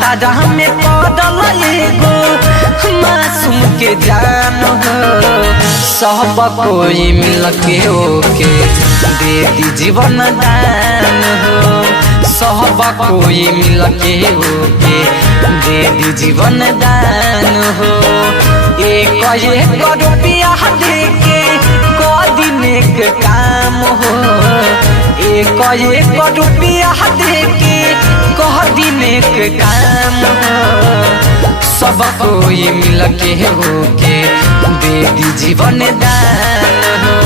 खाता में पड़ल एगो मासूम के जान हो। सब कोई मिल के ओके दे दी जीवन दान हो। सब कोई मिल के ओके दे दी जीवन दान हो। एक रुपया दे के दिन के काम हो। एक रुपया दे के दिन के काम हो। सब कोई मिल के होके दे दी जीवन दान हो।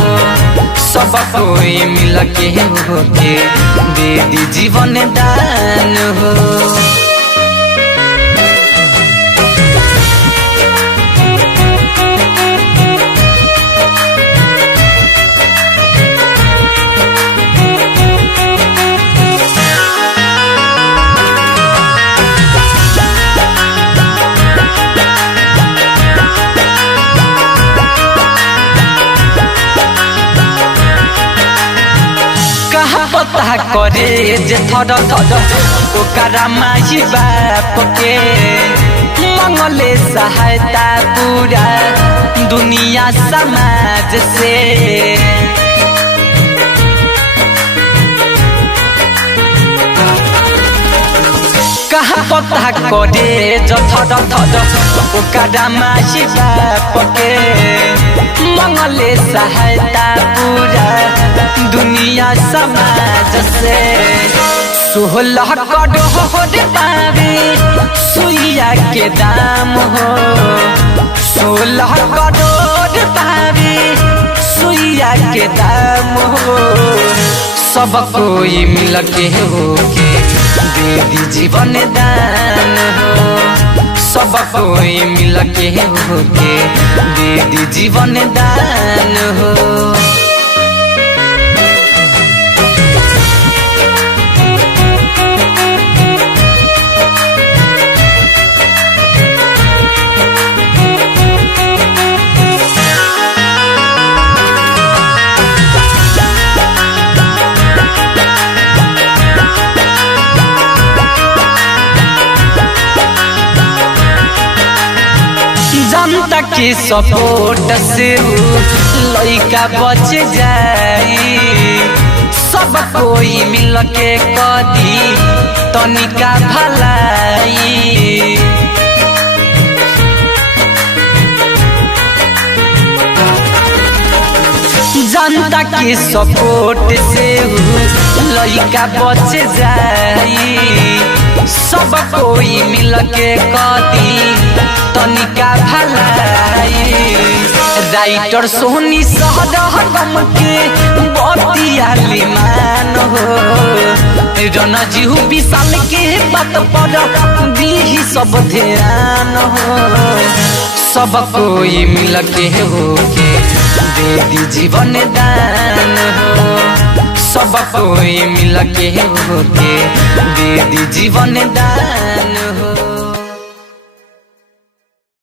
सब कोई मिल के होके दे दी जीवन दान हो। पता करे जे थर थर ओकरा माही बाप के मंगले सहायता पूरा दुनिया समाज से। कहाँ पता करे जो थर थर ओकरा माही बाप के मंगले सहायता पूरा दुनिया समाज से। 16 करोड़ पावे सुइया के दाम हो। 16 करोड़ पावे सुइया के दाम हो। सब कोई मिल के होके दे दी जीवन दान हो। सब कोई मिल के होके दे दी जीवन दान हो। जनता के सपोर्ट से लइका बच जाई। सब कोई मिल के कदी तनिका भलाई। जनता के सपोर्ट से लइका बच जाई। सब कोई मिल के कदी तनिका भलाई। राइटर सोनी सहदम के बतियाली मान हो। रणजीव विशाल के बात पर दी सब ध्यान हो। सब कोई मिल के होके दे दी जीवन दान हो। सब कोई मिल के होके दे दी जीवन दान हो।